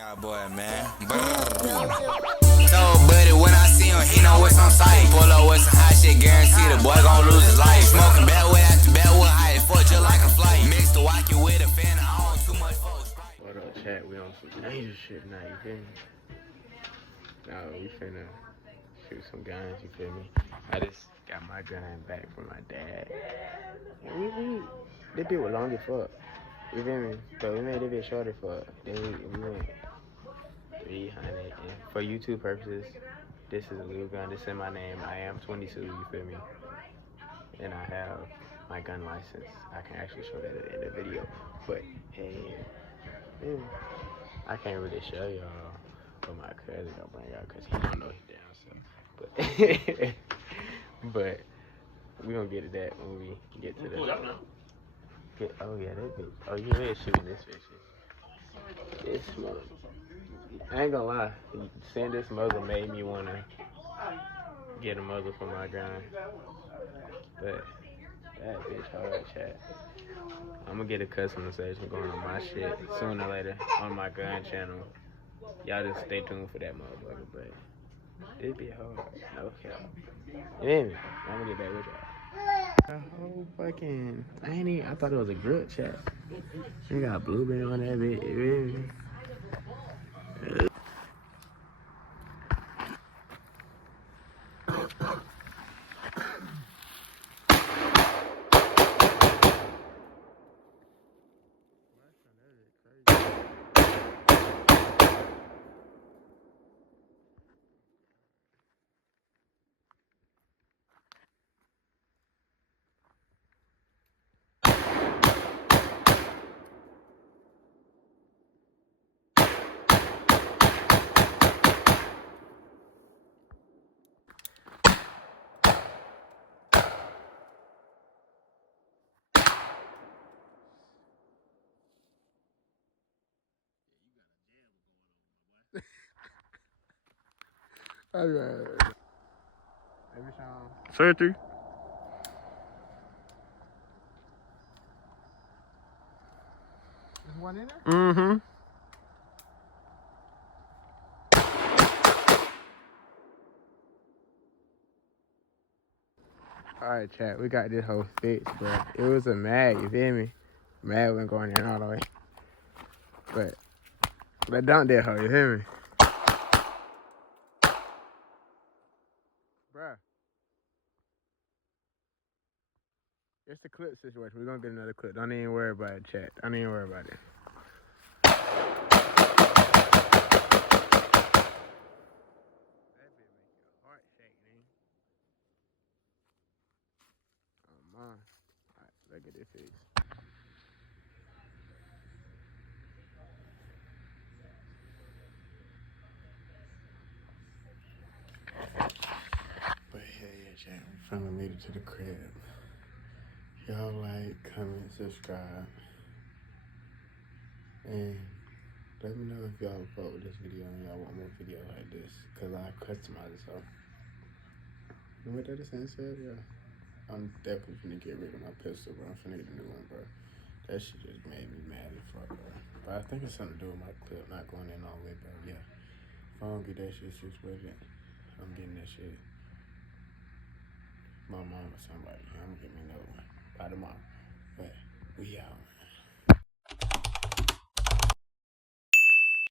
y'all boy, man. So, buddy, when I see him, he know what's on sight. Pull up with some hot shit, guarantee the boy gon' lose his life. Smoking backwood after backwood, high as fuck, just like a flight. Mixed the walkie with a fan, I own too much folks. What up, chat? We on some dangerous shit now, you feel me? Now we finna shoot some guns, you feel me? I just got my gun back from my dad. And this bit was long as fuck. You feel me? But we made it a bit shorter for then we went 300. And for YouTube purposes, this is a legal gun. This is my name. I am 22, you feel me? And I have my gun license. I can actually show that in the video. But hey, man, I can't really show y'all what my cousin gonna bring out because he don't know his damn self. But we gonna get to that when we get to the. Oh yeah, that bitch. Oh, you ain't shooting this bitch. This mother. I ain't gonna lie. Seeing this muzzle made me wanna get a muzzle for my gun. But that bitch hard, chat. I'm gonna get a customization going on my shit sooner or later on my gun channel. Y'all just stay tuned for that motherfucker. But it be hard. No cap. Anyway, I'm gonna get back with y'all. The whole fucking, I thought it was a grip chat. You got blueberry on that bit, you feel me? Alright. Surgery. There's one in there? Mm-hmm. Alright, chat, we got this whole fixed, bro. It was a mag, you feel me? Mag wasn't going in all the way. But don't that hoe, you feel me? Bruh. It's the clip situation. We're gonna get another clip. Don't even worry about it, chat. Don't even worry about it. That bit make your heart shake, man. Oh, man. Alright, let's get this fixed. But yeah, chat. We finally made it to the crib. Y'all like, comment, subscribe. And let me know if y'all fuck with this video and y'all want more videos like this. Cause I customize it, so. And with that being said, yeah. I'm definitely finna get rid of my pistol, bro. I'm finna get a new one, bro. That shit just made me mad as fuck, bro. But I think it's something to do with my clip not going in all the way, bro. Yeah. If I don't get that shit situated, I'm getting that shit. My mom or somebody. I'm gonna get me another one by tomorrow. But we out.